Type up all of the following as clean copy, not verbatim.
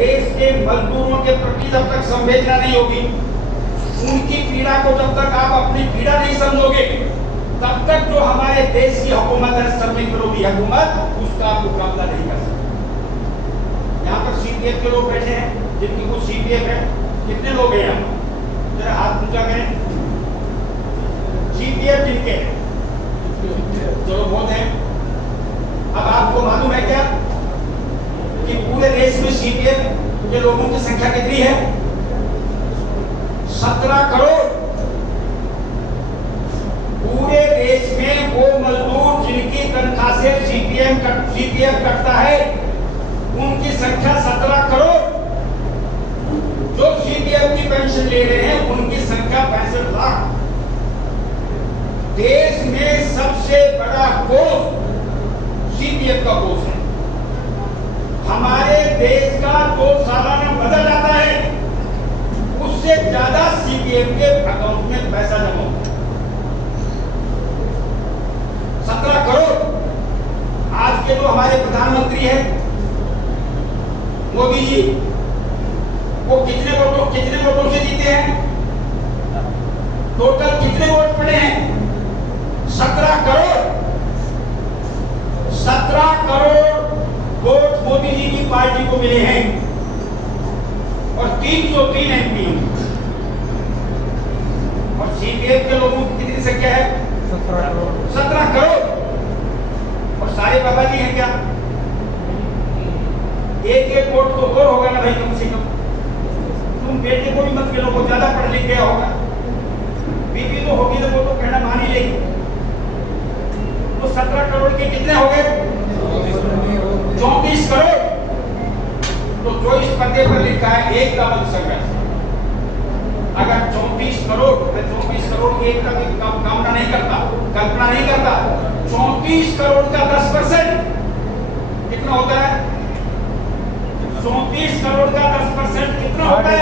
देश के मजदूरों के प्रति जब तक संवेदना नहीं होगी, उनकी पीड़ा को जब तक आप अपनी पीड़ा नहीं समझोगे, तब तक जो हमारे देश की हुकूमत है, श्रमिक विरोधी हुकूमत, उसका आप मुकाबला नहीं कर सकते। यहाँ पर सीपीएफ के लोग बैठे हैं, जिनकी कुछ सीपीएफ है, कितने लोग हैं यहाँ? जरा हाथ ऊंचा करें। सीपीएफ जिनके चलो बहुत है। अब आपको मालूम है क्या कि पूरे देश में सीपीएफ के लोगों की संख्या कितनी है? 17 करोड़। पूरे देश में वो मजदूर जिनकी तनख्वाह से सीपीएफ कटता है, उनकी संख्या 17 करोड़। जो सीपीएफ की पेंशन ले रहे हैं, उनकी संख्या 65 लाख। देश में सबसे बड़ा कोष सीपीएफ का कोष है। हमारे देश का जो सालाना बजट आता है, उससे ज्यादा सीपीएफ के अकाउंट में पैसा जमा होता है। 17 करोड़। आज के जो हमारे प्रधानमंत्री हैं मोदी जी, वो कितने वोटों से जीते हैं? टोटल कितने वोट पड़े हैं? 17 करोड़। 17 करोड़ वोट मोदी जी की पार्टी को मिले हैं और 303 एमपी। और सीपीएफ के लोगों की कितनी संख्या है? 17 करोड़। और सारे बाबा जी हैं क्या? एक वोट तो और होगा ना भाई, कम से कम। तुम बेटे को भी मत मिलो, वो ज्यादा पढ़ लिख गया होगा, बीबी तो होगी तो वो तो कहना मान ही लेगी। तो 17 करोड़ के कितने हो गए? 34 करोड़। तो जो इस पते पर लिखा है एकता बल संघर्ष, अगर 34 करोड़, मैं 34 करोड़ की एकता की कामना नहीं करता, कल्पना नहीं करता। 34 करोड़ का 10% कितना होता है? 34 करोड़ का 10% कितना होता है?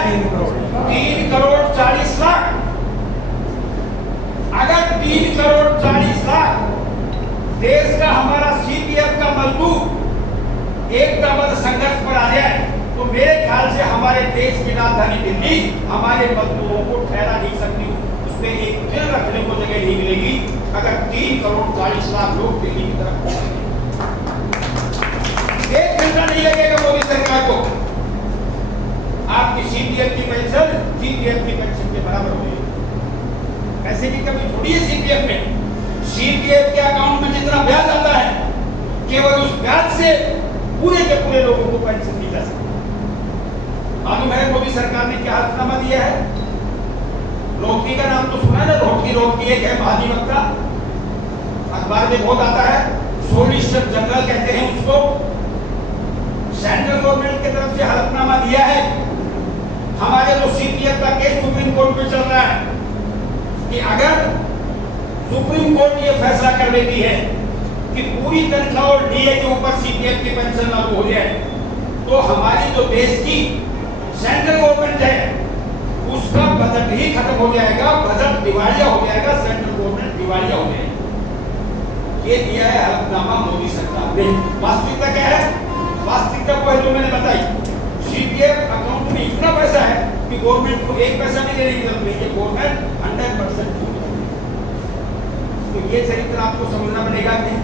3 करोड़ 40 लाख। अगर 3 करोड़ 40 लाख देश का हमारा सीपीएफ का मजदूर एकता बल संघर्ष पर आ जाए, तो मेरे ख्याल से हमारे देश की राजधानी दिल्ली हमारे मजदूरों को ठहरा नहीं सकती, उसमें एक दिल रखने को जगह नहीं मिलेगी अगर 3 करोड़ 40 लाख लोग दिल्ली की तरफ पहुंचेंगे। 1 घंटा नहीं लगेगा मोदी सरकार को, आपकी सीपीएफ की पेंशन के बराबर होगी। ऐसे की कभी थोड़ी है सीपीएफ में। सीपीएफ के अकाउंट में जितना ब्याज आता है, केवल उस ब्याज से पूरे के पूरे लोगों को पेंशन दी जा सकती है। मालूम है मोदी सरकार ने क्या हलफनामा दिया है? रोहतगी का नाम तो सुना है ना? रोहतगी एक है महाधिवक्ता, अखबार में बहुत आता है, सॉलिसिटर जनरल कहते हैं उसको। सेंट्रल गवर्नमेंट की तरफ से हलफनामा दिया है। हमारे जो सीपीएफ का केस सुप्रीम कोर्ट में चल रहा है कि अगर सुप्रीम कोर्ट ये फैसला कर देती है कि पूरी तनख्वाह और डीए के ऊपर सीपीएफ की पेंशन लागू हो जाए, तो हमारी जो देश की सेंट्रल गवर्नमेंट है, उसका बजट ही खत्म हो जाएगा, बजट दिवालिया हो जाएगा, सेंट्रल गवर्नमेंट दिवालिया हो जाएगी। ये दिया है हलफनामा मोदी सरकार ने। वास्तविकता क्या है? वास्तविकता को जो मैंने बताई, सीपीएफ अकाउंट में इतना पैसा है कि गवर्नमेंट को 1 पैसा भी देने की जरूरत नहीं है। गवर्नमेंट 100% छूट। तो ये चरित्र आपको समझना पड़ेगा कि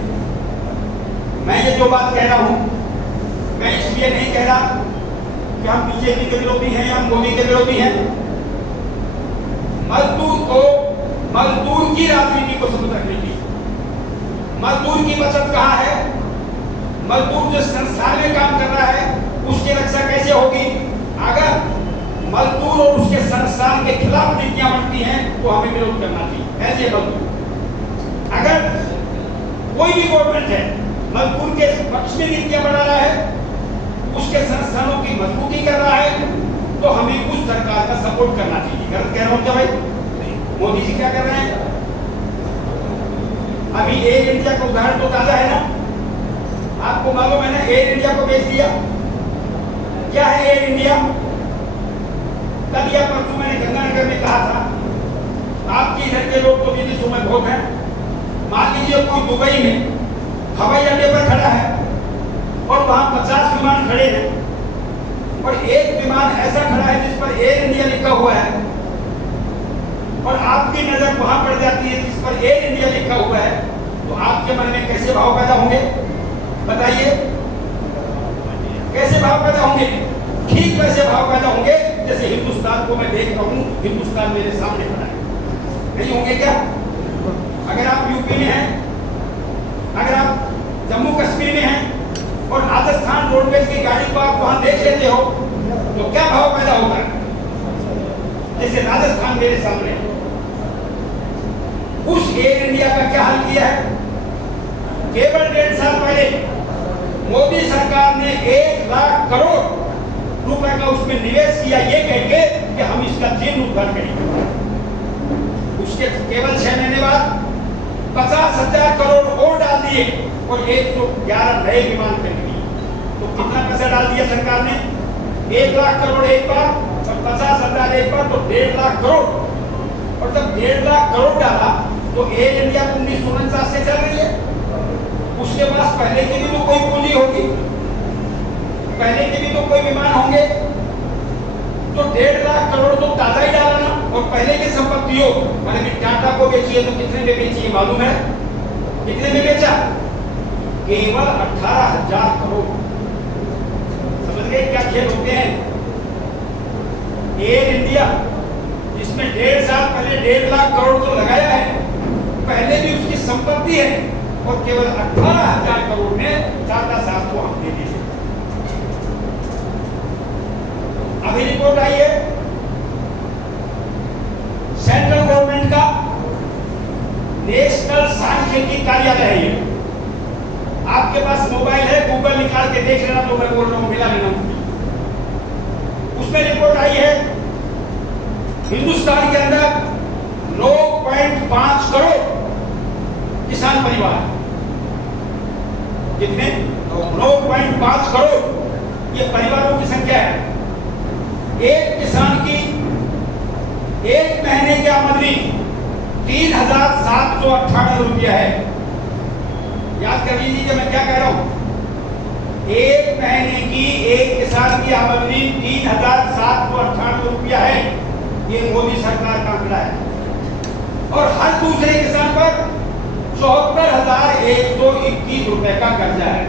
मैं ये जो बात कह रहा हूं, मैं इसलिए नहीं कह रहा कि हम बीजेपी के विरोधी हैं या मोदी के विरोधी हैं। मजदूर की राजनीति को समझ रखने की। मजदूर की बचत कहाँ है? मजदूर जिस संस्थान में काम कर रहा है, उसकी रक्षा कैसे होगी? अगर मजदूर और उसके संस्थान के खिलाफ नीतियां बनती हैं, तो हमें विरोध करना चाहिए। ऐसे मजदूर, अगर कोई भी गवर्नमेंट है मजदूर के पक्ष में नीतियां बना रहा है, उसके संस्थानों की मजबूती कर रहा है, तो हमें उस सरकार का सपोर्ट करना चाहिए। गलत कह रहा हूं क्या भाई? मोदी जी क्या कर रहे हैं? अभी एयर इंडिया का उदाहरण तो ताजा है ना? आपको मालूम है ना, एयर इंडिया को बेच दिया। क्या है एयर इंडिया? कल या परसों मैंने गंगानगर में कहा था, आपके इधर के लोग तो विदेशों में बहुत हैं। मान लीजिए कोई दुबई में हवाई अड्डे पर खड़ा है और वहां 50 विमान खड़े हैं, और एक विमान ऐसा खड़ा है जिस पर एयर इंडिया लिखा हुआ है, और आपकी नजर वहां पड़ जाती है जिस पर एयर इंडिया लिखा हुआ है, तो आपके मन में कैसे भाव पैदा होंगे? बताइए, कैसे भाव पैदा होंगे? ठीक वैसे भाव पैदा होंगे जैसे हिंदुस्तान को मैं देख रहा हूं, हिंदुस्तान मेरे सामने खड़ा है। नहीं होंगे क्या? अगर आप यूपी में हैं, अगर आप जम्मू कश्मीर में हैं और राजस्थान रोडवेज की गाड़ी को आप वहां देख लेते हो, तो क्या भाव पैदा होगा? जैसे राजस्थान मेरे सामने है। उस एयर इंडिया का क्या हाल किया है? केवल 1.5 साल पहले मोदी सरकार ने 1 लाख करोड़ रुपए का उसमें निवेश किया, ये कह के कि हम इसका जीर्णोद्धार करेंगे। उसके केवल 6 महीने बाद 50,000 करोड़ और डाल दिए और 111 नए विमान खरीद लिए। तो कितना पैसा डाल दिया सरकार ने? 1 लाख करोड़ एक बार और 50,000 एक बार, तो 1.5 लाख करोड़। और जब 1.5 लाख करोड़ डाला तो एयर इंडिया 1949 से चल रही है। उसके पास पहले की भी तो कोई पूंजी होगी, पहले के भी तो कोई विमान होंगे, तो 1.5 लाख करोड़ तो ताजा ही डाला ना। और पहले की संपत्तियों मैंने भी टाटा को बेची है, तो कितने में बेची है मालूम है? कितने में बेचा? केवल 18,000 करोड़। समझ गए क्या खेल होते हैं? एयर इंडिया जिसमें 1.5 साल पहले 1.5 लाख करोड़ तो लगाया है, पहले भी उसकी संपत्ति है, और केवल 18,000 करोड़ में टाटा साहब को हम दे दिए। अभी रिपोर्ट आई है सेंट्रल गवर्नमेंट का नेशनल सांख्यिकी कार्यालय है ये। आपके पास मोबाइल है, गूगल निकाल के देख लेना, तो मैं बोल रहा हूं, मिला लेना। उसमें रिपोर्ट आई है हिंदुस्तान के अंदर 9.5 करोड़ किसान परिवार। कितने? 9.5 करोड़ ये परिवारों की संख्या है। एक किसान की एक महीने की आमदनी 3,798 रुपया है। याद कर लीजिए मैं क्या कह रहा हूं। एक महीने की एक किसान की आमदनी 3,798 रुपया है। ये मोदी सरकार का आंकड़ा है। और हर दूसरे किसान पर 74,121 रुपए का कर्जा है।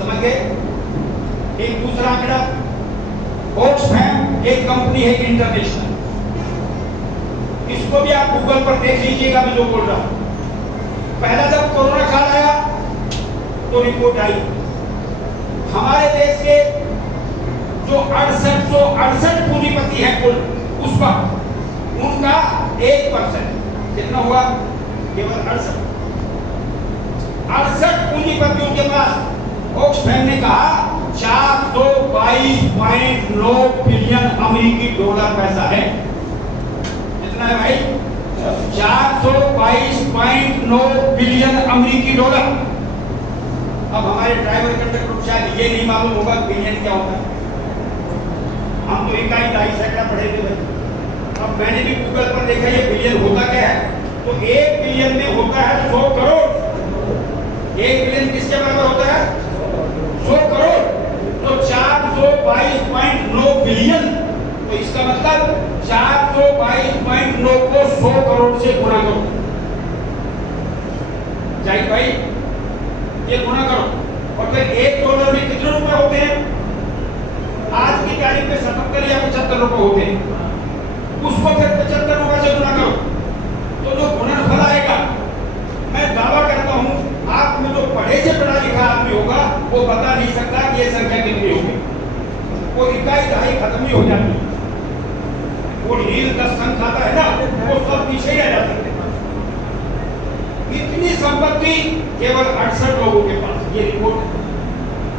समझ गए? एक दूसरा आंकड़ा, ऑक्सफैम एक कंपनी है इंटरनेशनल, इसको भी आप गूगल पर देख लीजिएगा मैं जो बोल रहा हूं। पहला जब कोरोना काल आया तो रिपोर्ट आई हमारे देश के जो 6868 पूंजीपति हैं कुल उस वक्त, उनका 1% कितना हुआ? केवल 68 पूंजीपतियों के पास ऑक्सफैम ने कहा 422.9 बिलियन अमेरिकी डॉलर पैसा है। कितना है भाई? 422.9 बिलियन अमेरिकी डॉलर। अब हमारे ड्राइवर कंडक्टर को शायद ये नहीं मालूम होगा बिलियन क्या होता है। हम तो इकाई 2.5 सैकड़ा पढ़े थे भाई। अब मैंने भी गूगल पर देखा ये बिलियन होता क्या है, तो 1 बिलियन में होता है 100 करोड़। 1 बिलियन किसके बराबर होता है? 100 करोड़। तो 422.9 बिलियन, तो इसका मतलब 422.9 को 100 करोड़ से गुणा करो। जाहिर भाई ये गुणा करो, और फिर $1 में कितने रुपए होते हैं? आज की तारीख में 77 या 75 रुपए होते हैं। उसको फिर 75 रुपए से गुणा करो, तो जो गुणनफल आएगा, मैं दावा करता हूं आप में जो पढ़े से पढ़ा लिखा आदमी होगा वो बता नहीं सकता कि ये संख्या कितनी होगी। वो इकाई दहाई खत्म ही हो जाती है। वो नील 10 अंक आता है ना, वो सब पीछे ही रह जाते हैं। इतनी संपत्ति केवल 68 लोगों के पास, ये रिपोर्ट है।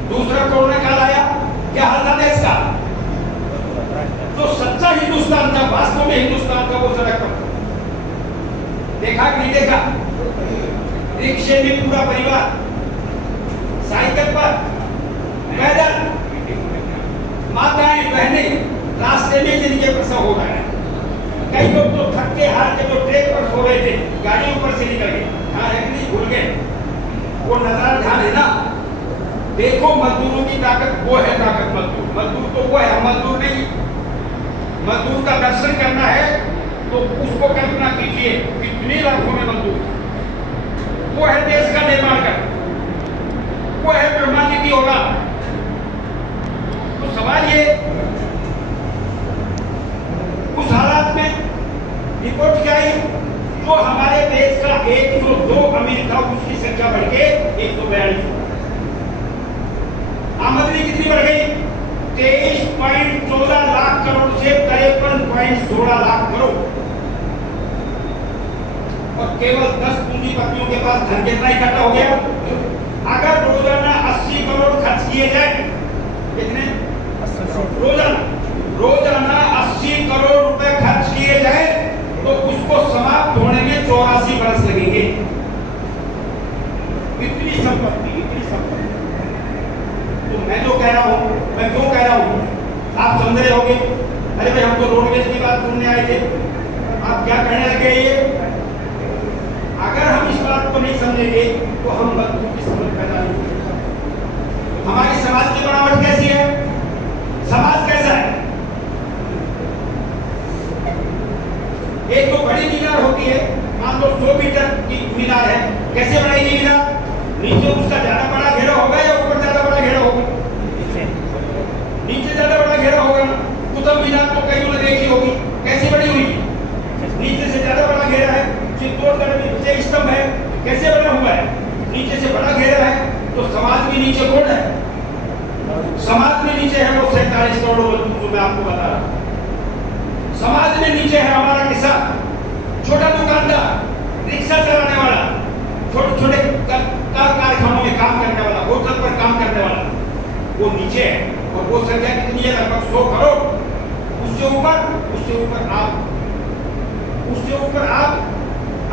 दूसरा कोरोना काल आया, क्या हाल था देश का? जो सच्चा हिंदुस्तान था, वास्तव में हिंदुस्तान का, वो सड़क पर देखा कि नहीं देखा? रिक्शे में पूरा परिवार, साइकिल पर, पैदल, माताएं बहनें रास्ते में जिनके प्रसव हो रहा है। कई लोग तो थके हार के जो ट्रेन पर सो रहे थे, गाड़ियों पर से निकल गए, हाँ नहीं भूल गए। वो नजारा ध्यान है ना, देखो मजदूरों की ताकत, वो है ताकत मजदूर। मजदूर तो वो है, हम मजदूर नहीं। मजदूर का दर्शन करना है तो उसको कल्पना कीजिए कितने लाखों में मजदूर, वो है देश का निर्माण कर, वो है ब्रह्मा जी की औलाद। तो सवाल ये, उस हालात में रिपोर्ट क्या आई, जो हमारे देश का 102 अमीर था उसकी संख्या बढ़ के 142। आमदनी कितनी बढ़ गई, 23.14 लाख करोड़ से 53.16 लाख करोड़। और केवल 10 पूंजीपतियों के पास धन कितना इकट्ठा हो गया। अगर रोजाना 80 करोड़ खर्च किए जाए, कितने रोजाना 80 करोड़ रुपए खर्च किए जाए तो उसको समाप्त होने में 84 वर्ष लगेंगे। इतनी संपत्ति, इतनी संपत्ति। तो मैं जो कह रहा हूं, मैं क्यों कह रहा हूं, आप समझ रहे होंगे। अरे भाई हम तो रोडवेज की बात सुनने आए थे, आप क्या कहने लगे। ये अगर हम इस बात को नहीं समझेंगे तो हम मजदूर की समझ पैदा नहीं करेंगे। हमारी समाज की बनावट कैसी है, समाज कैसा है। एक तो बड़ी मीनार होती है, मान लो 100 मीटर की मीनार है, कैसे बनाएगी मीनार, नीचे उसका ज्यादा बड़ा घेरा होगा या ऊपर ज्यादा बड़ा घेरा होगा, नीचे ज्यादा बड़ा घेरा होगा। कुतुब मीनार तो कईयों ने देखी होगी, कैसी बनी हुई, नीचे से ज्यादा बड़ा घेरा है। चित्तौड़गढ़ में विजय स्तंभ है, कैसे बना हुआ है, नीचे से बड़ा घेरा है। तो समाज के नीचे कौन है, समाज में नीचे है वो 47 करोड़ मजदूर, जो मैं आपको बता रहा हूं। समाज में नीचे है हमारा किसान, छोटा दुकानदार, रिक्शा चलाने वाला, छोटे छोटे कारखानों में काम करने वाला, होटल पर काम करने वाला, वो नीचे है। और वो संख्या कितनी है, लगभग 100 करोड़। उससे ऊपर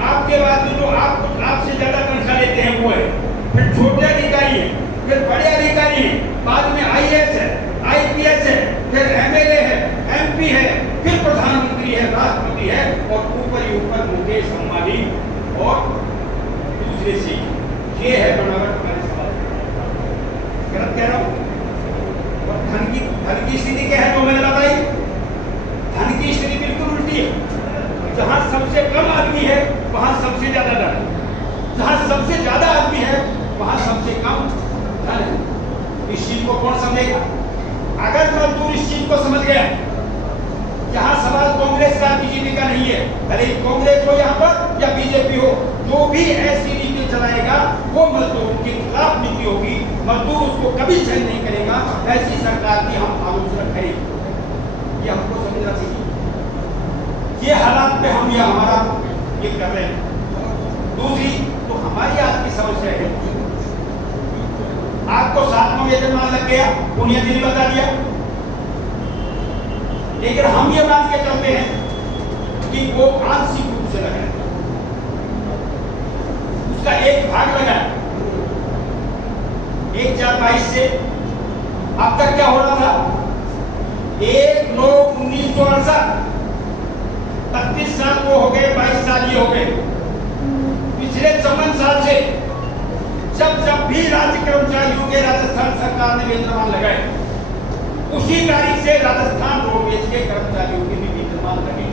आपके बाद में जो आपसे ज्यादा तनख्वाह लेते हैं वो है, फिर छोटे अधिकारी है, फिर बड़े अधिकारी है, बाद में IAS है, IPS है, फिर MLA है, MP है, फिर प्रधानमंत्री है, राष्ट्रपति है, और ऊपर ही ऊपर मुकेश अंबानी और दूसरे से। ये है बनावट हमारे समाज। गलत कह रहा हूं। और धन की स्थिति क्या है जो मैंने बताई, धन की स्थिति बिल्कुल उल्टी है। जहां सबसे कम आदमी है वहां सबसे ज्यादा धन है, जहां सबसे ज्यादा आदमी है वहां सबसे कम धन है। इस चीज को कौन समझेगा, अगर मजदूर इस चीज को समझ गया। यहाँ सवाल कांग्रेस का बीजेपी का नहीं है, भले कांग्रेस हो यहाँ पर या बीजेपी हो, जो भी ऐसी नीति चलाएगा वो मजदूरों के खिलाफ नीति होगी, मजदूर उसको कभी सहन नहीं करेगा। ऐसी सरकार की हम आलोचना करेंगे, ये हमको समझना चाहिए। ये हालात में हम हमारा ये कर रहे हैं। दूसरी तो हमारी आज की समस्या है, आपको 7वां वेतनमान लग गया, उन्हें दिल बता दिया, लेकिन हम ये मान के चलते हैं कि वो आंशिक रूप से लगा, उसका एक भाग लगा। 1/4/22 से अब तक क्या हो रहा था, 1/9/1968, 32 साल वो हो गए, 22 साल ये हो गए। पिछले 54 साल से जब भी राज्य कर्मचारियों के राजस्थान सरकार ने वेतनमान लगाए, उसी तारीख से राजस्थान रोडवेज के कर्मचारियों के भी वेतनमान लगे।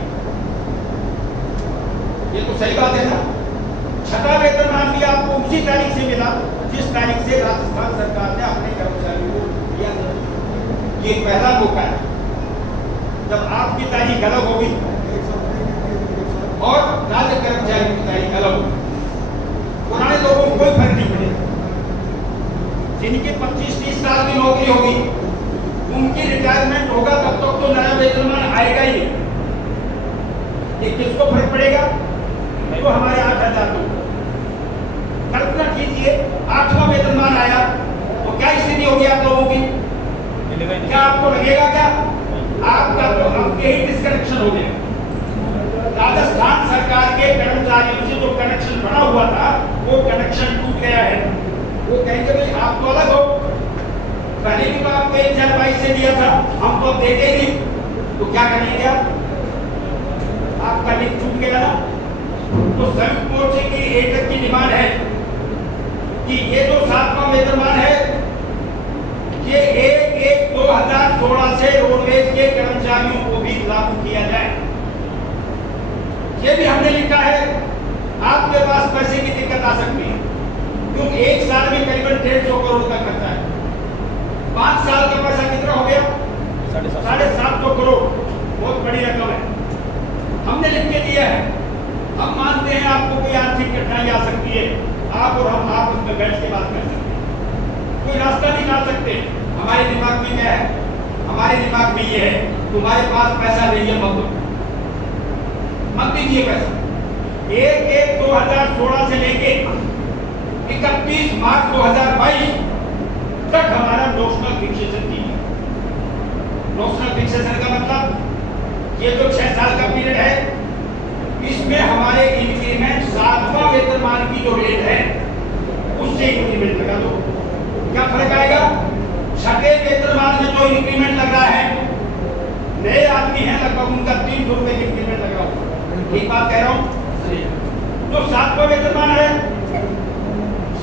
ये तो सही बात है ना। 6वां वेतनमान भी आपको उसी तारीख से मिला जिस तारीख से राजस्थान सरकार ने अपने कर्मचारियों को दिया था। ये पहला मौका है जब आपकी तारीख अलग होगी और राज्य कर्मचारियों की तारीख अलग होगी। पुराने लोगों को कोई फर्क नहीं पड़ेगा। जिनकी 25-30 साल की नौकरी होगी, उनकी रिटायरमेंट होगा, तब तक तो नया वेतनमान आएगा ही नहीं। ये किसको फर्क पड़ेगा, तो हमारे 8,000 लोग। कल्पना कीजिए 8वां वेतनमान आया तो क्या स्थिति होगी आप लोगों की, क्या आपको लगेगा क्या आपका तो आपके ही डिस्कनेक्शन हो गया। राजस्थान सरकार के कर्मचारियों से जो कनेक्शन बना हुआ था वो कनेक्शन टूट गया है। वो कहेंगे भाई आप तो अलग हो, पहले भी तो आपको 1/4/22 से दिया था, हम तो अब देते ही नहीं, तो क्या करेंगे आपका लिंक टूट गया ना। तो संयुक्त मोर्चे की एक की डिमांड है कि ये जो 7वां वेतनमान है कि 1/1/2016 से रोडवेज के कर्मचारियों को भी लागू किया जाए। ये भी हमने लिखा है। आपके पास पैसे की दिक्कत आ सकती है, क्योंकि एक साल में करीबन 150 करोड़ का खर्चा है। 5 साल का पैसा कितना हो गया? 750 करोड़। बहुत बड़ी रकम है। हमने लिख के दिया है। हम मानते हैं आपको कोई आर्थिक कठिनाई आ सकती है, आप और हम आप उसमें बैठ के बात कर सकते हैं, कोई रास्ता निकाल सकते हैं। हमारे दिमाग में क्या है? हमारे दिमाग में ये है, तुम्हारे पास पैसा नहीं है, मत दीजिए पैसा। 1/1/2016 से लेके 31 मार्च 2022 तक हमारा नोशनल फिक्सेशन कीजिए। नोशनल फिक्सेशन का मतलब ये जो 6 साल का पीरियड है, इसमें हमारे इंक्रीमेंट 7वां वेतनमान की जो रेट है उससे इंक्रीमेंट लगा दो। क्या फर्क आएगा? 6ठे वेतनमान में जो इंक्रीमेंट लग रहा है, नए आदमी है लगभग उनका 300 रुपए की इंक्रीमेंट लग रहा होगा। एक बात कह रहा हूं, जो 7वां वेतनमान है,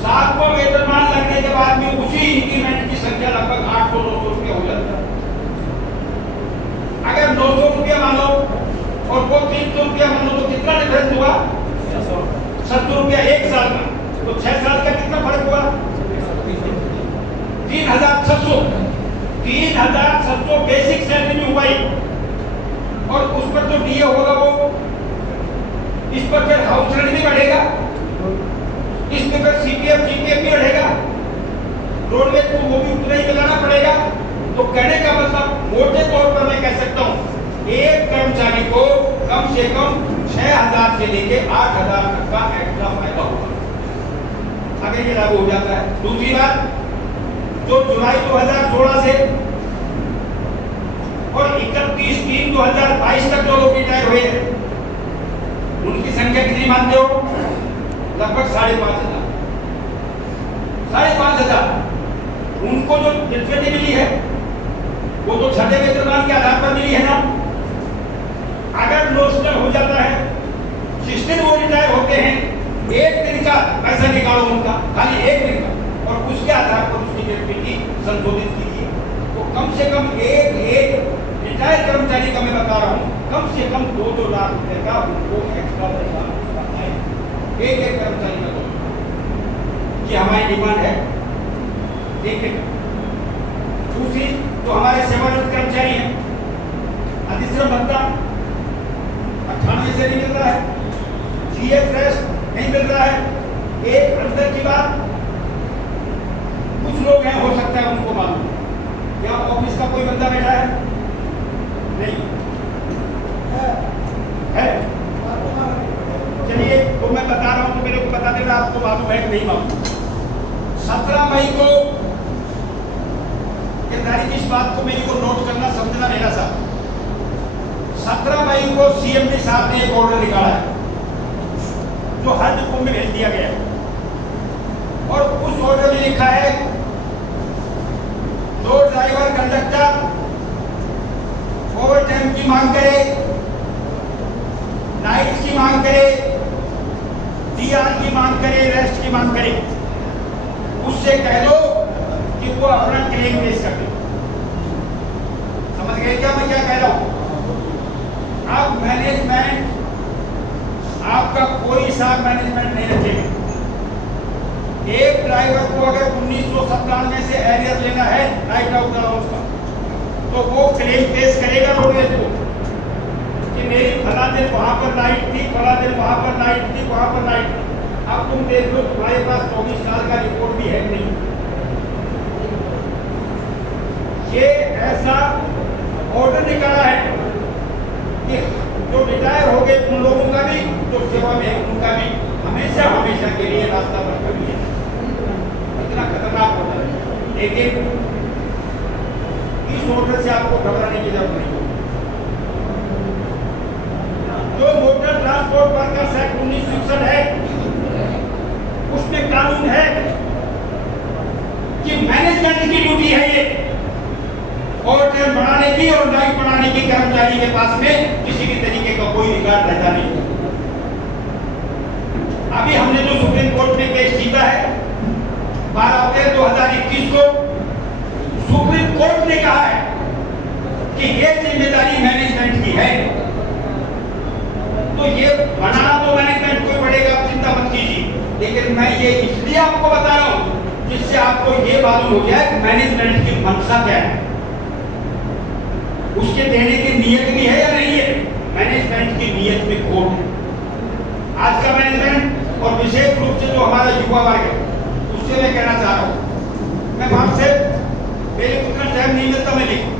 7वां वेतनमान लगने के बाद में उसी इंक्रीमेंट की संख्या लगभग 800-900 रुपया हो जाता है। अगर 900 रुपया मानो और वो 300 रुपया मानो तो कितना डिफरेंस हुआ? 70 रुपया एक साल का। तो 6 साल का कितना फर्क हुआ? 3600 बेसिक सैलरी में हुआ ही। और उस पर जो डीए होगा वो, इस पर फिर हाउस रेंट भी बढ़ेगा, इसमें फिर सीपीएफ जीपीएफ भी बढ़ेगा, रोडवेज को वो भी उतना ही लगाना पड़ेगा। तो कहने का मतलब मोटे तौर पर मैं कह सकता हूं, एक कर्मचारी को कम से कम 6000 से लेके 8000 तक का एक्स्ट्रा फायदा होगा अगर ये लागू हो जाता है। दूसरी बात, जो जुलाई 2016 से और 31/3/2022 तक जो लोग रिटायर हुए हैं, उनकी संख्या कितनी मानते हो? लगभग 5,500। 5,500 उनको जो ग्रेच्युटी मिली है वो तो 6ठे वेतनमान के आधार पर मिली है ना। अगर नोशनल हो जाता है, जिस दिन वो रिटायर होते हैं, एक दिन का पैसा निकालो उनका, खाली एक दिन का, और उसके आधार पर उसकी ग्रेच्युटी संशोधित कीजिए। तो कम से कम एक रिटायर कर्मचारी का मैं बता रहा हूँ, कम से कम 2-2 लाख रुपए का उनको एक्स्ट्रा पैसा है। एक कर्मचारी का दो। ये हमारी डिमांड है। देखिए, दूसरी तो हमारे सेवानिवृत्त कर्मचारी हैं, अधिश्रम भत्ता 98 से नहीं मिल रहा है, जीएफ रेस्ट नहीं मिल रहा है। एक अंदर की बात, कुछ लोग हैं, हो सकता है उनको मालूम क्या ऑफिस का कोई बंदा बैठा है? नहीं है। चलिए, तो मैं बता रहा हूं तो मेरे को बता देना, आपको मालूम है कि नहीं मालूम। 17 मई को इस बात को मेरे को नोट करना, समझना मेरा साथ। 17 मई को सीएमडी साहब ने एक ऑर्डर निकाला है जो हर डिपो में भेज दिया गया है, और उस ऑर्डर में लिखा है जो ड्राइवर कंडक्टर ओवर टाइम की मांग करे, नाइट की मांग करे, डीआर की मांग करे, रेस्ट की मांग करे, उससे कह दो कि वो अपना क्लेम पेश कर दे। समझ गए क्या मैं क्या कह रहा हूं? अब मैनेजमेंट आपका कोई हिसाब मैनेजमेंट नहीं रखेगा। एक ड्राइवर को अगर 1997 से एरियर लेना है नाइट आउट अलाउंस का, तो वो क्लेम पेश करेगा रोडवेज को कि मेरी फला दिन वहां पर नाइट थी, फला दिन वहां पर नाइट थी, वहां पर नाइट थी। अब तुम देख लो, तुम्हारे पास 24 साल का रिपोर्ट भी है नहीं। ये ऐसा ऑर्डर निकाला है कि जो रिटायर हो गए उन लोगों का भी, जो सेवा में उनका भी हमेशा हमेशा के लिए रास्ता बंद कर दिया। इतना खतरनाक होता है। लेकिन इस ऑर्डर से आपको घबराने की जरूरत नहीं। जो मोटर ट्रांसपोर्ट वर्कर्स एक्ट 1961 है, उसमें कानून है कि मैनेजमेंट की ड्यूटी है ये ओवर टाइम बढ़ाने की और नाइट बढ़ाने की। कर्मचारी के पास में किसी भी तरीके का कोई रिकॉर्ड रहता नहीं। अभी हमने जो सुप्रीम कोर्ट में केस जीता है 12 अप्रैल 2021 को, सुप्रीम कोर्ट ने कहा है कि ये जिम्मेदारी मैनेजमेंट की है, तो ये बनाना तो मैनेजमेंट को पड़ेगा, आप चिंता मत कीजिए। लेकिन मैं ये इसलिए आपको बता रहा हूं जिससे आपको ये मालूम हो जाए कि मैनेजमेंट की मंशा क्या है, उसके देने की नीयत भी है या नहीं है। मैनेजमेंट की नीयत में खोट है। आज का मैनेजमेंट और विशेष रूप से जो हमारा युवा वर्ग है उससे मैं कहना चाह रहा हूं, मैं आपसे मेरे उतना टाइम नहीं मिलता मैं लिखूं,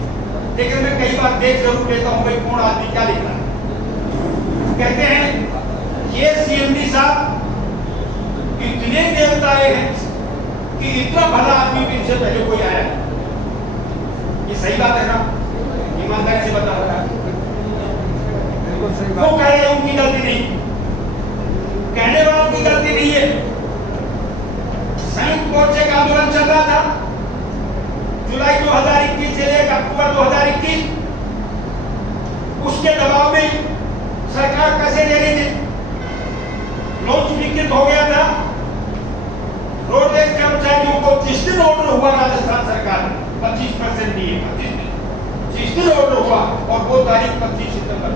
लेकिन मैं कई बार देख जरूर लेता हूं भाई कौन आदमी क्या लिख रहा है। कहते हैं ये सीएमडी साहब इतने देवताए हैं कि इतना भला आदमी भी इनसे पहले कोई आया है। ये सही बात है ना? ईमानदारी से बता रहा है। वो कह रहे हैं उनकी गलती नहीं, कहने वालों की गलती नहीं है। संयुक्त मोर्चे का आंदोलन चल रहा था जुलाई 2021 से लेकर अक्टूबर 2021, उसके दबाव में सरकार पैसे दे रही थी, लोन स्वीकृत हो गया था। रोडवेज कर्मचारियों को जिस दिन ऑर्डर हुआ राजस्थान सरकार ने 25% दिए, जिस दिन ऑर्डर हुआ और वो तारीख 25 सितंबर,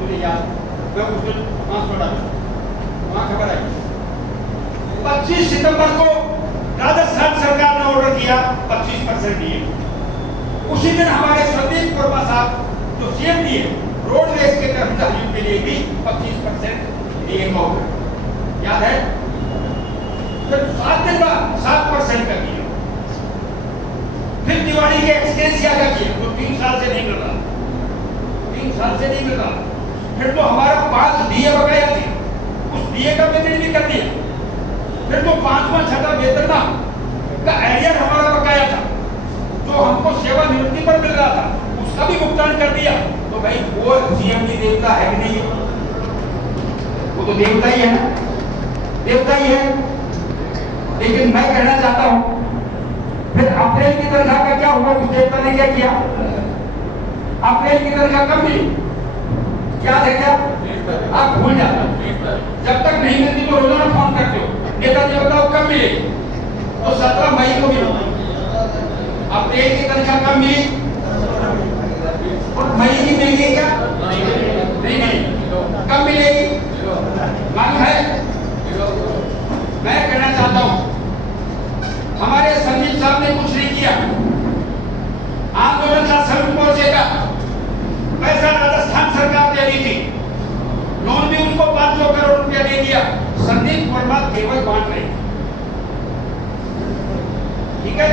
मुझे याद, मैं उस दिन वहां खबर आई 25 सितंबर को राजस्थान सरकार ने ऑर्डर किया 25% दिए। उसी दिन हमारे संदीप वर्मा साहब जो सीएम दिए रोडवेज के कर्मचारियों के लिए भी 25% दिए गए, याद है? फिर 7 दिन बाद 7% का दिया। फिर दिवाली के एक्सटेंसिया का किया जो 3 साल से नहीं मिल रहा, 3 साल से नहीं मिल रहा। फिर तो हमारा 5 डीए बकाया थे, उस डीए का पेमेंट भी कर दिया। फिर तो 5वां 6वां वेतन का एरियर हमारा बकाया था जो हमको सेवानिवृत्ति पर मिल रहा था, उसका भी भुगतान कर दिया। तो भाई वो सीएमडी देवता है कि नहीं? वो तो देवता ही है ना, देवता ही है। लेकिन मैं कहना चाहता हूं फिर अप्रैल की तनख्वाह का क्या हुआ? उस देवता ने क्या किया? अप्रैल की तनख्वाह कब मिली? याद है क्या? आप भूल जाते हो, जब तक नहीं मिलती तो रोजाना फोन करते हो, नेताजी बताओ कब मिलेगी? तो 17 मई को मिली। अप्रैल की तनख्वाह कब मिली? और मई की मिलेगी क्या? नहीं मिली। कब मिलेगी मालूम है? मैं कहना चाहता हूं हमारे संदीप साहब ने कुछ नहीं किया। आंदोलन था संयुक्त मोर्चे का, पैसा राजस्थान सरकार दे रही थी, लोन भी उसको 500 करोड़ रुपया दे दिया। संदीप वर्मा केवल बांट रहे, ठीक है?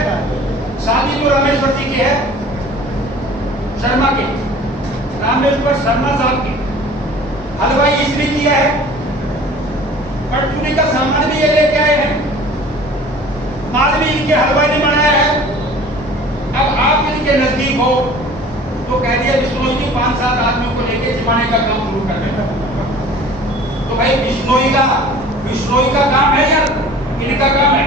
शादी तो रामेश्वर जी की है, शर्मा के, रामेश्वर शर्मा साहब की। हलवाई इसलिए किया है, परचूनी का सामान भी ये लेके आए हैं, माल भी इनके हलवाई ने बनाया है। अब आप इनके नजदीक हो तो कह दिया बिश्नोई जी 5-7 आदमियों को लेके जिमाने का काम शुरू कर देगा। तो भाई बिश्नोई का काम है यार, इनका काम है।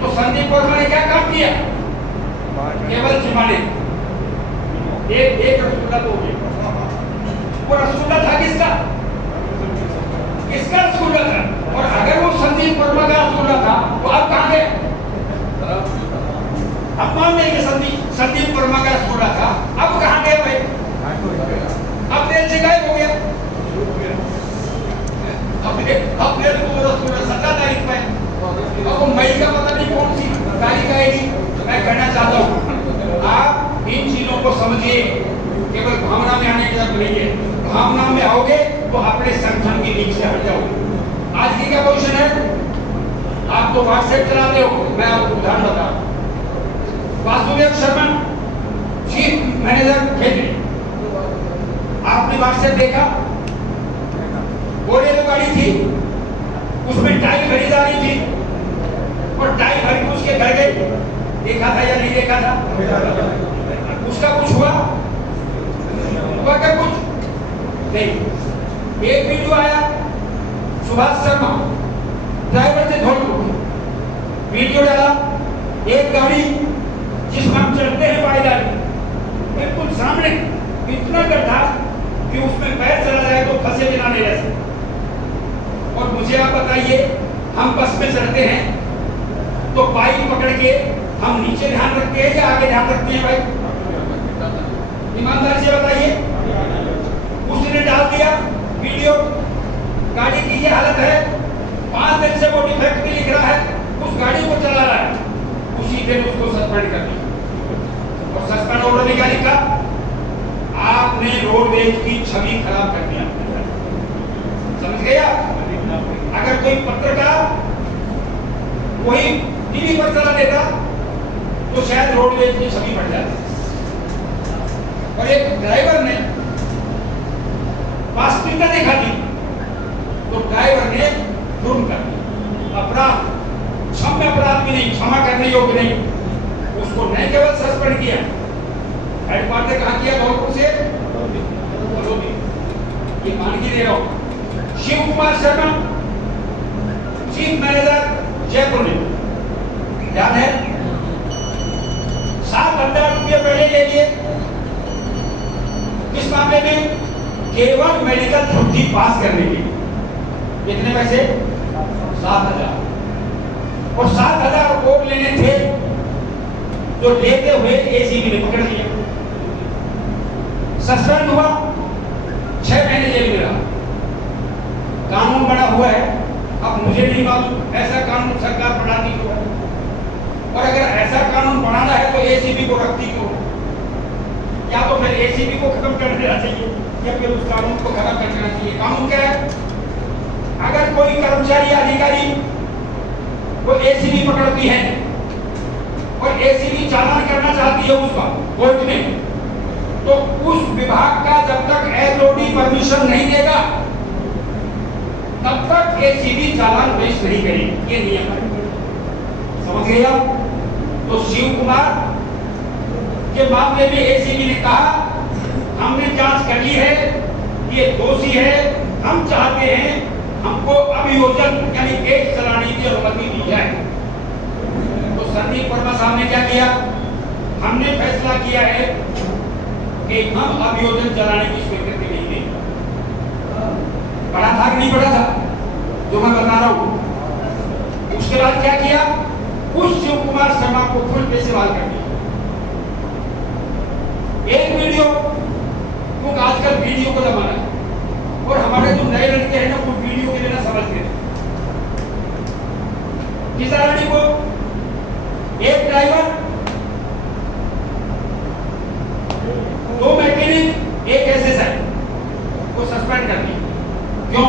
तो संदीप वर्मा ने क्या काम किया? केवल जिमाने। एक रसगुल्ला तो हो गया। वो रसगुल्ला था किसका? किसका रसगुल्ला था? और अगर वो संदीप वर्मा का रसगुल्ला था तो आप कहां गए? अब मान लेंगे संदीप वर्मा का रसगुल्ला था, अब कहां गए भाई? अब तेल से गायब हो गया। अपने को रसगुल्ला 17 तारीख पे, अब वो मई का पता नहीं कौन सी तारीख आएगी। मैं कहना चाहता हूँ आप इन चीजों को समझिए, केवल भावना में आने की जरूरत नहीं है। भावना में आओगे तो अपने संगठन की नींव से हट जाओगे। आज की क्या पोजीशन है? आप तो व्हाट्सएप चलाते हो, मैं आपको उदाहरण बता रहा हूं। वासुदेव शर्मा चीफ मैनेजर खेती, आपने व्हाट्सएप देखा? बोलेरो गाड़ी थी, उसमें टाई भरी जा रही थी और टाई भर के उसके घर गई। देखा था या नहीं देखा था? उसका कुछ हुआ क्या? कुछ नहीं। एक वीडियो आया, सुभाष शर्मा ड्राइवर से धोल वीडियो डाला, एक गाड़ी जिसमें हम चलते हैं पायदान बिल्कुल सामने, इतना गड्ढा कि उसमें पैर चला जाए तो फंसे बिना नहीं रह सकते। और मुझे आप बताइए, हम बस में चढ़ते हैं तो पाइप पकड़ के हम नीचे ध्यान रखते हैं या आगे ध्यान रखते हैं भाई? ईमानदारी से बताइए। उसने डाल दिया वीडियो, गाड़ी की ये हालत है, 5 दिन से वो डिफेक्ट भी लिख रहा है, उस गाड़ी को चला रहा है, उसी दिन उसको सस्पेंड कर दिया। और सस्पेंड ऑर्डर में क्या लिखा? आपने रोडवेज की छवि खराब कर दिया। समझ गया? अगर कोई पत्रकार वही टीवी पर चला देता तो शायद रोडवेज की छवि बढ़ जाती। और एक ड्राइवर ने वास्तविकता दिखा दी तो ड्राइवर ने जुर्म कर दिया, अपराध, क्षम्य अपराध भी नहीं, क्षमा करने योग्य नहीं। उसको न केवल सस्पेंड किया, हेडक्वार्टर ने कहा किया धौलपुर से, ये मान के दे रहा हूं। शिव कुमार शर्मा चीफ मैनेजर जयपुर ने, याद है, 7,000 रुपये पहले ले लिए। किस मामले में? केवल मेडिकल छुट्टी पास करने के लिए। कितने पैसे? 7,000। और 7,000 और लेने थे जो लेते हुए एसीबी ने पकड़ लिया, सस्पेंड हुआ, 6 महीने जेल में रहा। कानून बना हुआ है, अब मुझे नहीं मालूम ऐसा कानून सरकार बनाती क्यों है, और अगर ऐसा कानून बनाना है तो एसीबी को रखती क्यों? या तो फिर एसीबी को खत्म कर देना चाहिए या फिर उस कानून को खत्म कर देना चाहिए। कानून क्या है? अगर कोई कर्मचारी अधिकारी को एसीबी पकड़ती है और एसीबी चालान करना चाहती है उसका कोर्ट में, तो उस विभाग का जब तक एचओडी परमिशन नहीं देगा तब तक एसीबी चालान पेश नहीं करेगी। ये नियम है, समझ गए आप? तो शिव कुमार के मामले में एसीबी ने कहा हमने जांच कर ली है, ये दोषी है, हम चाहते हैं हमको अभियोजन यानी केस चलाने की अनुमति दी जाए। तो संदीप वर्मा साहब ने क्या किया? हमने फैसला किया है कि हम अभियोजन चलाने की स्वीकृति नहीं देंगे। पढ़ा था कि नहीं पढ़ा था जो मैं बता रहा हूं? उसके बाद क्या किया? उस शिव कुमार शर्मा को फुल पे सवाल कर दिया। एक वीडियो, क्योंकि आजकल वीडियो का जमाना है और हमारे जो नए लड़के हैं ना वो वीडियो के लेना समझते हैं। किसा रानी को एक ड्राइवर, 2 मैकेनिक, एक एसएसआई को सस्पेंड कर दिया। क्यों?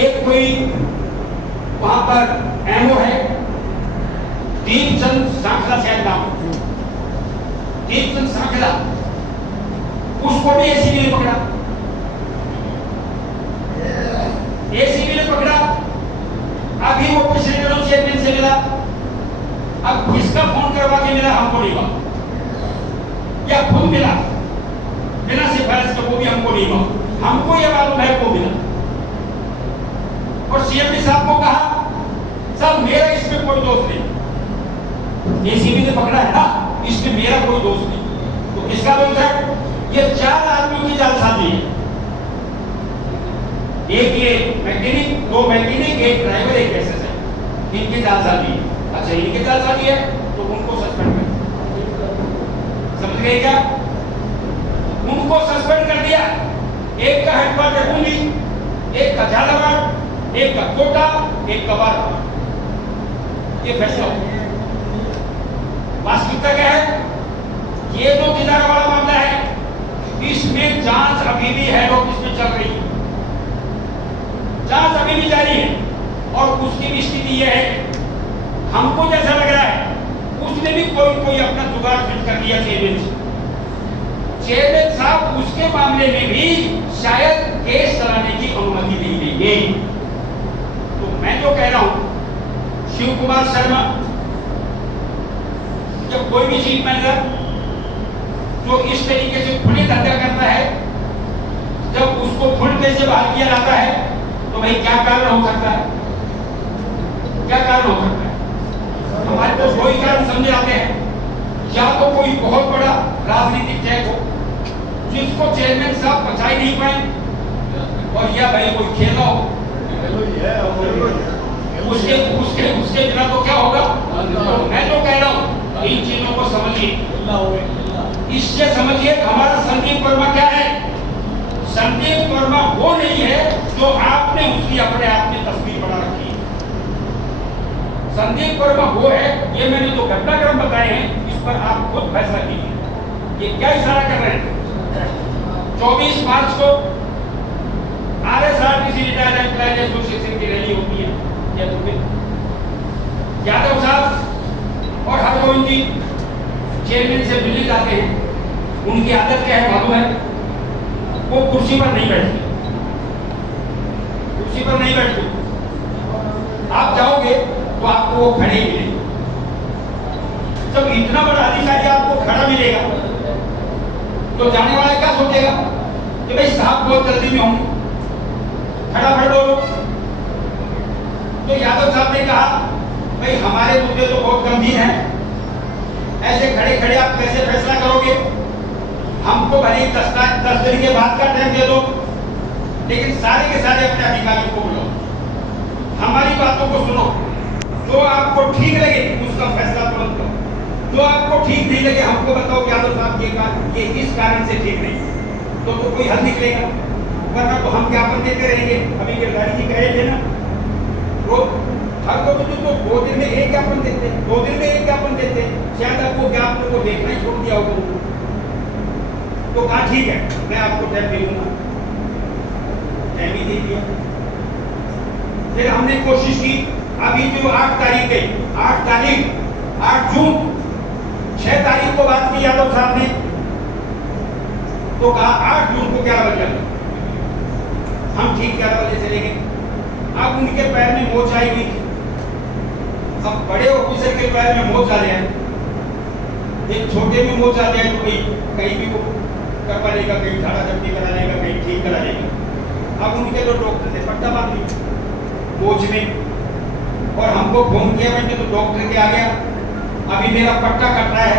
एक कोई वहां पर एमओ है, दीपचंद सांखला शायद नाम, दीपचंद सांखला, उसको भी एसीबी ने पकड़ा। एसीबी ने पकड़ा, अभी वो पिछले दिनों चेयरमैन से मिला। अब किसका फोन करवा के मिला हमको नहीं मालूम, या खुद मिला बिना सिफारिश के, वो भी हमको नहीं मालूम। हमको ये मालूम है को मिला और सीएमडी साहब को कहा साहब मेरा इसमें कोई दोष नहीं, एसीबी ने पकड़ा है ना, इसमें मेरा कोई दोष नहीं। तो किसका दोष है? ये 4 आदमियों की जालसाजी है। एक ये मैकेनिक, 2 मैकेनिक, एक ड्राइवर, एक एसएसआई, इनकी जालसाजी है। अच्छा इनकी जालसाजी है तो उनको सस्पेंड कर, समझ गए क्या? उनको सस्पेंड कर दिया। एक का हेडक्वार्टर बूंदी, एक का झालावाड़, एक का कोटा, एक का बारा। ये फैसला वास्तविकता क्या है? ये जो तिजारा वाला मामला है इसमें जांच अभी भी है और इसमें चल रही है, जांच अभी भी जारी है। और उसकी स्थिति यह है, हमको जैसा लग रहा है उसने भी कोई अपना जुगाड़ फिट कर दिया चेयरमैन साहब उसके मामले में भी शायद केस चलाने की अनुमति नहीं देंगे। तो मैं जो कह रहा हूं, शिव कुमार शर्मा जब कोई भी चीफ मैनेजर जो इस तरीके से खुली धंधा करता है, जब उसको फुल पे से बहाल किया जाता है तो भाई क्या कारण हो सकता है? क्या कारण हो सकता है? हमारे पास कोई कारण समझे आते हैं, या तो कोई बहुत बड़ा राजनीतिक जय हो जिसको चेयरमैन साहब बचा ही नहीं पाए, और या भाई कोई खेला हो उसके उसके उसके बिना तो क्या होगा। तो मैं तो कह रहा हूँ इन चीजों को समझिए। इससे समझिए हमारा संदीप वर्मा क्या है। संदीप वर्मा वो नहीं है जो आपने उसकी अपने आप की तस्वीर बना रखी है। संदीप वर्मा वो है, ये मैंने जो घटनाक्रम बताए हैं इस पर आप खुद फैसला कीजिए। ये क्या इशारा कर रहे हैं। 24 मार्च को RSRTC रिटायर्ड एम्प्लॉयज एसोसिएशन की रैली होती है यादव साहब और हरगोविंद जी चेयरमैन से मिलने जाते हैं। उनकी आदत क्या है मालूम है, वो कुर्सी पर नहीं बैठती, कुर्सी पर नहीं बैठती। आप जाओगे तो आपको वो खड़े ही मिलेंगे। जब इतना बड़ा अधिकारी आपको खड़ा मिलेगा तो जाने वाला क्या सोचेगा कि भाई साहब बहुत जल्दी में होंगे, फटाफट हो। तो यादव साहब ने कहा भाई हमारे मुद्दे तो बहुत गंभीर हैं, ऐसे खड़े खड़े आप कैसे फैसला करोगे। हमको भले 10 दिन के बाद का टाइम दे दो, लेकिन सारे के सारे अपने अधिकारियों को बुलाओ, हमारी बातों को सुनो, जो आपको ठीक लगे उसका फैसला तुरंत करो, जो आपको ठीक नहीं लगे हमको बताओ यादव साहब ये इस कारण से ठीक नहीं, तो कोई हल निकलेगा। वरना तो हम ज्ञापन देते रहेंगे। अभी गिरधारी जी कहे थे ना, हर को तो 2 दिन में एक ज्ञापन देते, 2 दिन में एक ज्ञापन देते, शायद आपको ज्ञापन को देखना ही छोड़ दिया होगा। तो कहा ठीक है मैं आपको टाइम दे दूंगा, टाइम ही दे दिया। फिर हमने कोशिश की, अभी जो 8 तारीख गई, 8 जून, 6 तारीख को बात की यादव साहब ने, तो कहा 8 जून को 11 बजे हम ठीक 11 बजे चले गए। अब उनके पैर में मोच आई हुई थी। अब बड़े ऑफिसर के पैर में मोच आ जाए, एक छोटे में मोच आ जाए तो कहीं भी वो करवा लेगा, कहीं झाड़ा झपटी करा लेगा, कहीं ठीक करा लेगा। अब उनके तो डॉक्टर ने पट्टा बांध दी मोच में, और हमको फोन किया मैंने तो डॉक्टर के आ गया, अभी मेरा पट्टा कट रहा है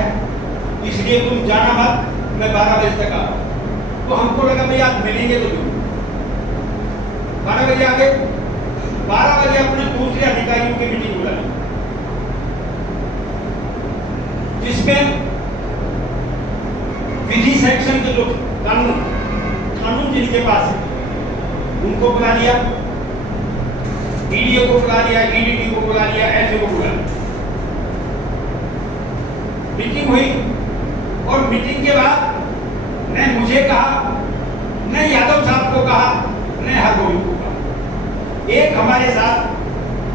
इसलिए तुम जाना मत, मैं 12 बजे तक आ रहा हूं। तो हमको लगा भाई आप मिलेंगे तो 12 बजे आ गए। 12 बजे अपने दूसरे अधिकारियों की मीटिंग बुला ली, जिसमें विधि सेक्शन के जो कानून जिनके पास है उनको बुला लिया, ईडीओ को बुला लिया, ईडीडी को बुला लिया, एसओ को बुला लिया। मीटिंग हुई और मीटिंग के बाद ने मुझे कहा, ने यादव साहब को कहा, ने हरगोविंद को कहा। एक हमारे साथ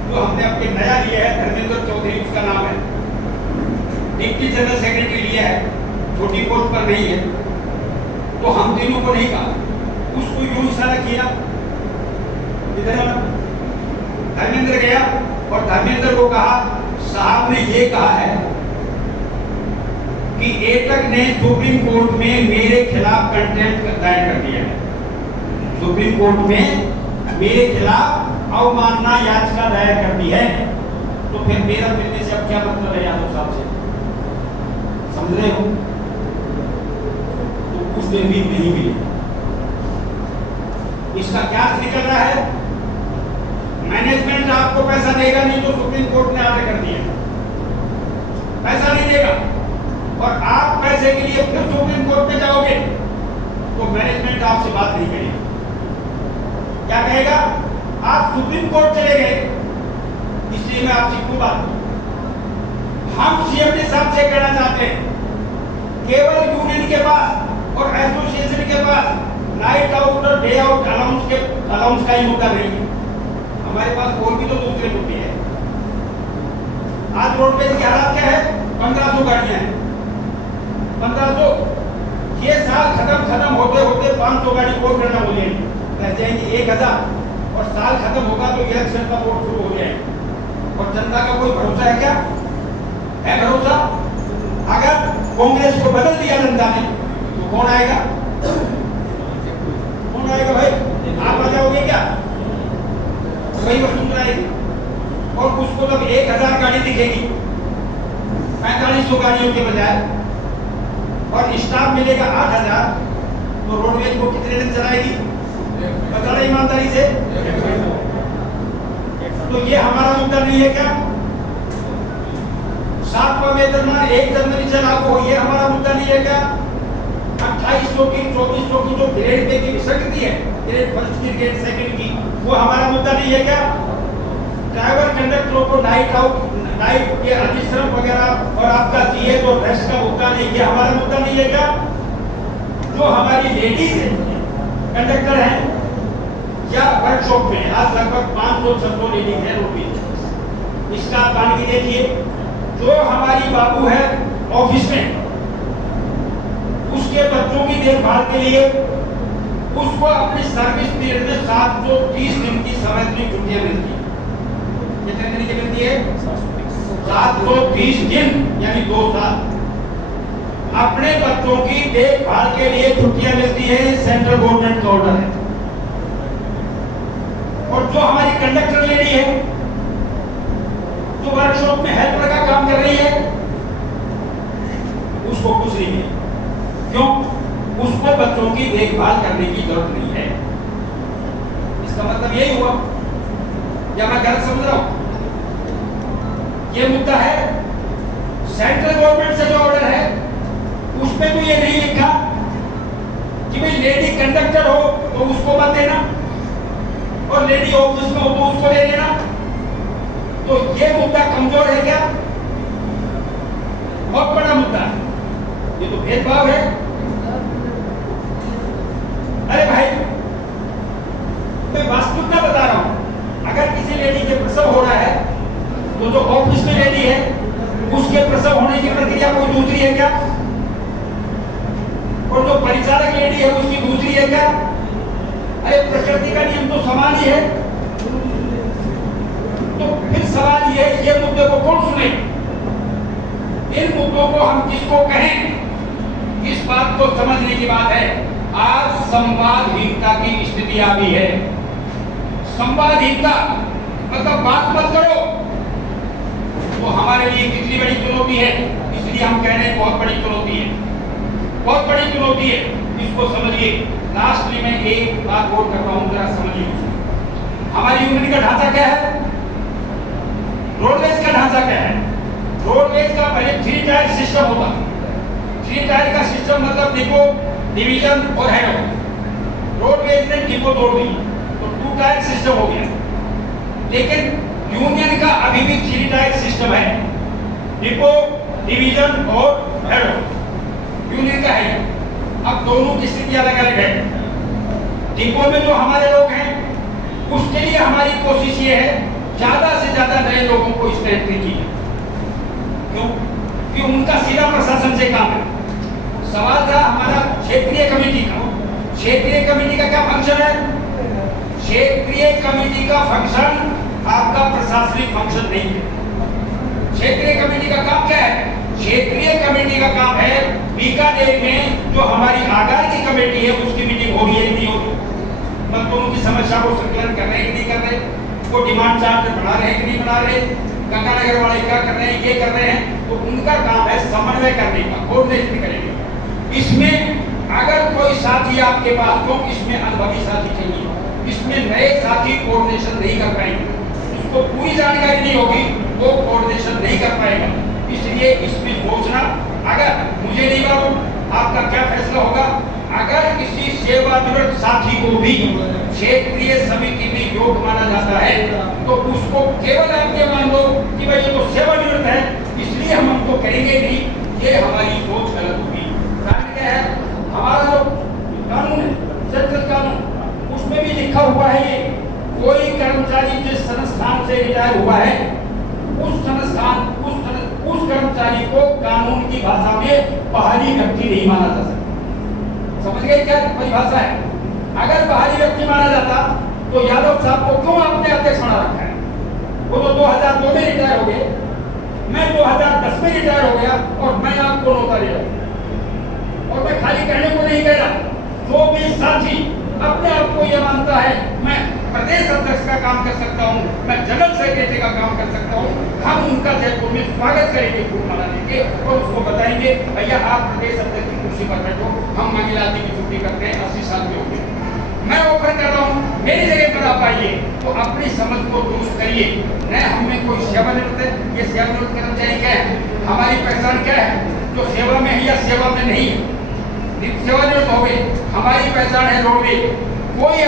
जो हमने अपने नया लिया है धर्मेंद्र चौधरी, उसका नाम है, डिप्टी जनरल सेक्रेटरी लिया है, छोटी पोस्ट पर नहीं है, तो हम तीनों को नहीं कहा, उसको यूं इशारा किया इधर धर्मेंद्र गया और धर्मेंद्र को कहा साहब ने ये कहा है कि एटक ने सुप्रीम कोर्ट में मेरे खिलाफ कंटेम्प्ट दायर कर दिया है, सुप्रीम कोर्ट में मेरे खिलाफ अवमानना याचिका दायर कर दी है, तो फिर मेरा मिलने से अब क्या मतलब है यादव साहब से, समझ रहे हो। तो कुछ दिन भी नहीं मिले। इसका क्या निकल रहा है, मैनेजमेंट आपको पैसा देगा नहीं, तो सुप्रीम कोर्ट ने आदेश कर दिया पैसा नहीं देगा, और आप पैसे के लिए फिर सुप्रीम कोर्ट में जाओगे तो मैनेजमेंट आपसे बात नहीं करेगी। क्या कहेगा, आप सुप्रीम कोर्ट चले गए इसलिए मैं आपसे क्यों बात करूं। हम सीएम साहब से कहना चाहते हैं, केवल यूनियन के पास और एसोसिएशन के पास नाइट आउट और डे आउट अलाउंस का ही मुद्दा नहीं है, हमारे पास और भी तो दूसरे मुद्दे हैं। आज रोडवेज की हालत क्या है, 1500 गाड़ियां हैं, 1500, ये साल खत्म होते होते 500 गाड़ी और करना हो जाएगी, रह जाएंगे 1000, और साल खत्म होगा तो इलेक्शन का वोट शुरू हो जाएगा। और जनता का कोई भरोसा है क्या, है भरोसा? अगर कांग्रेस को बदल दिया जनता ने तो कौन आएगा, कौन आएगा भाई? आप आ जाओगे क्या? वही वसुंधरा आएगी, और उसको जब 1000 गाड़ी दिखेगी 4500 गाड़ियों के बजाय, और स्टाफ मिलेगा 8000, तो रोडवेज को कितने दिन चलाएगी? बताना ईमानदारी से। तो ये हमारा मुद्दा नहीं है क्या? 7वां वेतनमान 1 जनवरी से लागू हो, ये हमारा मुद्दा नहीं है क्या? 2800 की 2400 की जो ग्रेड पे की विसंगति है, ग्रेड फर्स्ट की ग्रेड सेकंड की, वो हमारा मुद्दा नहीं है क्या? ड्राइवर कंडक्टरों को नाइट के अधिश्रम वगैरह और आपका जीए जो रेस्ट का भुगतान है, ये हमारा मुद्दा नहीं है क्या? जो हमारी लेडीज है कंडक्टर है या वर्कशॉप में आज लगभग 500-600 लेडीज है रोड, इसका पानी भी देखिए। जो हमारी बाबू है ऑफिस में, उसके बच्चों की देखभाल के लिए उसको अपनी सर्विस पीरियड में 730 दिन की सार्वजनिक छुट्टियां मिलती है। कितने दिन की मिलती है? 730 दिन, यानी 2 साल अपने बच्चों की देखभाल के लिए छुट्टियां मिलती है। सेंट्रल गवर्नमेंट का ऑर्डर है। और जो हमारी कंडक्टर लेडी है, जो वर्कशॉप में हेल्पर का काम कर रही है, उसको कुछ नहीं है। क्यों? उसको बच्चों की देखभाल करने की जरूरत नहीं है। इसका मतलब यही हुआ, या मैं गलत समझ रहा हूं? ये मुद्दा है। सेंट्रल गवर्नमेंट से जो ऑर्डर है उसमें तो ये नहीं लिखा कि भाई लेडी कंडक्टर हो तो उसको मत देना और लेडी ऑफिस में हो तो उसको दे देना। तो ये मुद्दा कमजोर है क्या? बहुत बड़ा मुद्दा है। ये तो भेदभाव है। अरे भाई, मैं वास्तविकता बता रहा हूं। अगर किसी लेडी के प्रसव हो रहा है तो जो ऑफिस में लेडी है उसके प्रसव होने की प्रक्रिया कोई दूसरी है क्या? और जो परिचालक लेडी है उसकी दूसरी है क्या? अरे प्रकृति का नियम तो समान ही है। तो फिर सवाल ये है, ये मुद्दे को कौन सुने? इन मुद्दों को हम किसको कहें? इस बात को समझने की बात है। आज संवादहीनता की स्थिति आ गई है। संवादहीनता मतलब बात मत करो, तो हमारे लिए कितनी बड़ी चुनौती है। इसलिए हम कह रहे हैं बहुत बड़ी चुनौती है, बहुत बड़ी चुनौती है। इसको समझिए। लास्ट में मैं एक बात और करता हूं, जरा समझिए। हमारी यूनियन का ढांचा क्या है? रोडवेज का ढांचा क्या है? रोडवेज का पहले 3 टायर सिस्टम होता। 3 टायर का सिस्टम मतलब डिपो, डिवीजन और हेड ऑफिस। रोडवेज ने डिपो तोड़ दी तो 2 टायर सिस्टम हो गया। लेकिन यूनियन का अभी भी 3 टायर सिस्टम है, डिपो, डिवीजन और हेड ऑफिस यूनियन का है। अब दोनों की स्थिति अलग अलग है। डिपो में जो हमारे लोग हैं उसके लिए हमारी कोशिश ये है ज्यादा से ज्यादा नए लोगों को इसमें एंट्री की। क्यों? कि उनका सीधा प्रशासन से काम है। सवाल था हमारा क्षेत्रीय कमेटी का। क्षेत्रीय कमेटी का क्या फंक्शन है? क्षेत्रीय कमेटी का फंक्शन आपका प्रशासनिक फंक्शन नहीं है। क्षेत्रीय कमेटी का काम क्या है? क्षेत्रीय कमेटी का काम है बीकानेर में जो हमारी आगार की कमेटी है उसकी मीटिंग हो रही है कि नहीं हो रही, मतलब उनकी समस्या को संकलन कर रहे हैं कि नहीं कर रहे, वो डिमांड चार्ट बना रहे हैं कि नहीं बना रहे, गंगानगर वाले क्या कर रहे हैं, ये कर रहे हैं। तो उनका काम है समन्वय करने का, कोऑर्डिनेशन करेंगे। इसमें अगर कोई साथी आपके पास, क्योंकि इसमें अनुभवी साथी चाहिए, इसमें नए साथी कोऑर्डिनेशन नहीं कर पाएंगे, उसको पूरी जानकारी नहीं होगी, वो कोऑर्डिनेशन नहीं कर पाएगा। इसलिए इसमें सोचना, अगर मुझे नहीं मालूम आपका क्या फैसला होगा, अगर किसी सेवानिवृत्त साथी को भी क्षेत्रीय समिति में योग माना जाता है तो उसको केवल आप ये मान लो कि भाई ये तो सेवानिवृत्त है इसलिए हम उनको करेंगे नहीं, ये हमारी सोच गलत होगी। कारण क्या है? हमारा जो कानून है, सेंट्रल कानून, उसमें भी लिखा हुआ है ये कोई कर्मचारी जिस संस्थान से रिटायर हुआ है उस संस्थान उस कर्मचारी को कानून की भाषा में बाहरी व्यक्ति नहीं माना जा सकता। समझ गए क्या परिभाषा है? अगर बाहरी व्यक्ति माना जाता तो यादव साहब को क्यों आपने अध्यक्ष बना रखा है? वो तो 2002 में रिटायर हो गए, मैं 2010 में रिटायर हो गया और मैं आपको नौकरी रहा। और मैं खाली कहने को नहीं कह रहा, जो भी साथी अपने आप को यह मानता है मैं प्रदेश अध्यक्ष का काम कर सकता हूँ, मैं जनरल सेक्रेटरी का काम कर सकता हूँ, हम उनका जयपुर में स्वागत करेंगे, फूल माला देंगे और उसको बताएंगे भैया आप प्रदेश अध्यक्ष की कुर्सी पर बैठो, हम महिला की छुट्टी करते हैं, 80 साल के हो गए। मैं ऑफर कर रहा हूँ, मेरी जगह पर आप आइए, तो अपनी समझ को दुरुस्त करिए। न हमें कोई सेवानिवृत्त है, ये सेवानिवृत्त कर्मचारी क्या है, हमारी पहचान क्या है, जो सेवा में है या सेवा में नहीं है, सेवानिवृत्त हो गए, हमारी पहचान है रोडवेज। कोई